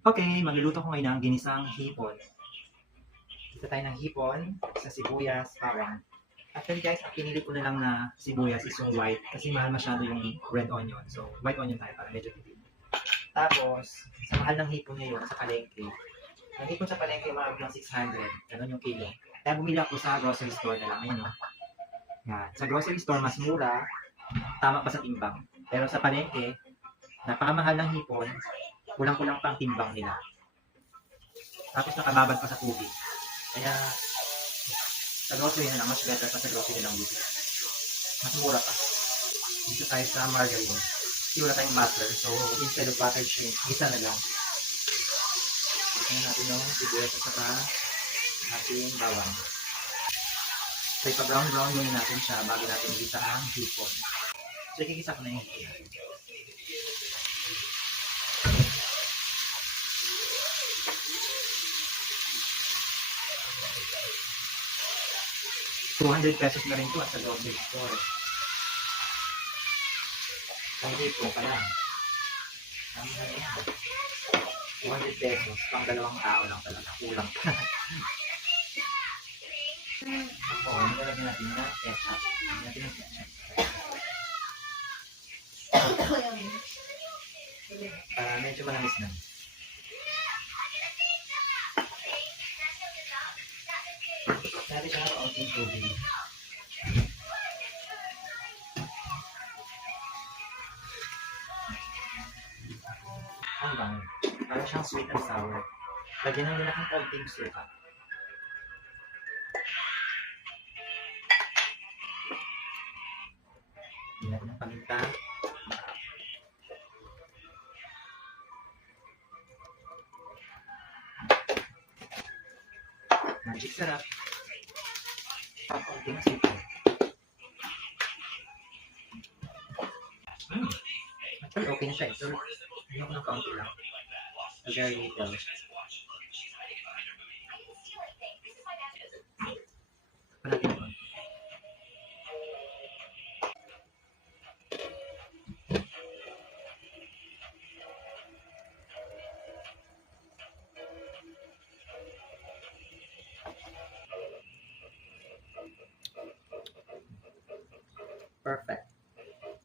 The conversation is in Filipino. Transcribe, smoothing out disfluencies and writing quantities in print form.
Okay, magluluto ko ngayon ng ginisang hipon. Gisa tayo ng hipon sa sibuyas, bawang. Actually guys, ang pinili ko na lang na sibuyas is yung white kasi mahal masyado yung red onion. So, white onion tayo para medyo tipid. Tapos, sa mahal ng hipon ngayon sa palengke, ang hipon sa palengke mga ng 600, ganun yung kilo. Kaya bumili ako sa grocery store na lang. Ayun, no? Yan. Sa grocery store, mas mura, tama pa sa timbang. Pero sa palengke, napakamahal ng hipon, kulang-kulang pa ang timbang nila. Tapos nakababad pa sa tubig. Kaya sa grocery na lang, mas better pa sa grocery na lang dito. Mas mura pa. Dito tayo sa margarine. Kasi wala tayong butter. So instead of butter shrimp, isa na lang. Isa na natin yung sibuyas at saka ating bawang. So ipa-brown-brown muna natin siya bago natin gisa ang hipon. So ikikisa ko na yung hipon. ₱200 na rin to sa grocery store. Ang hipon pa lang. ₱200. Pang dalawang tao lang talaga. Kulang pa. Ako, nilagyan natin na ketchup. Nilagyan natin ng ketchup. Medyo manamis na. Sabi siya ng kaunting tubig. Ang bango. Para siyang sweet and sour. Lagyan namin ng kaunting suka. Lagyan ng paminta. Magic sarap. Kaunting sipon. Actually, okay na siya. So, hindi ko ng kaunti lang. Very little. Natin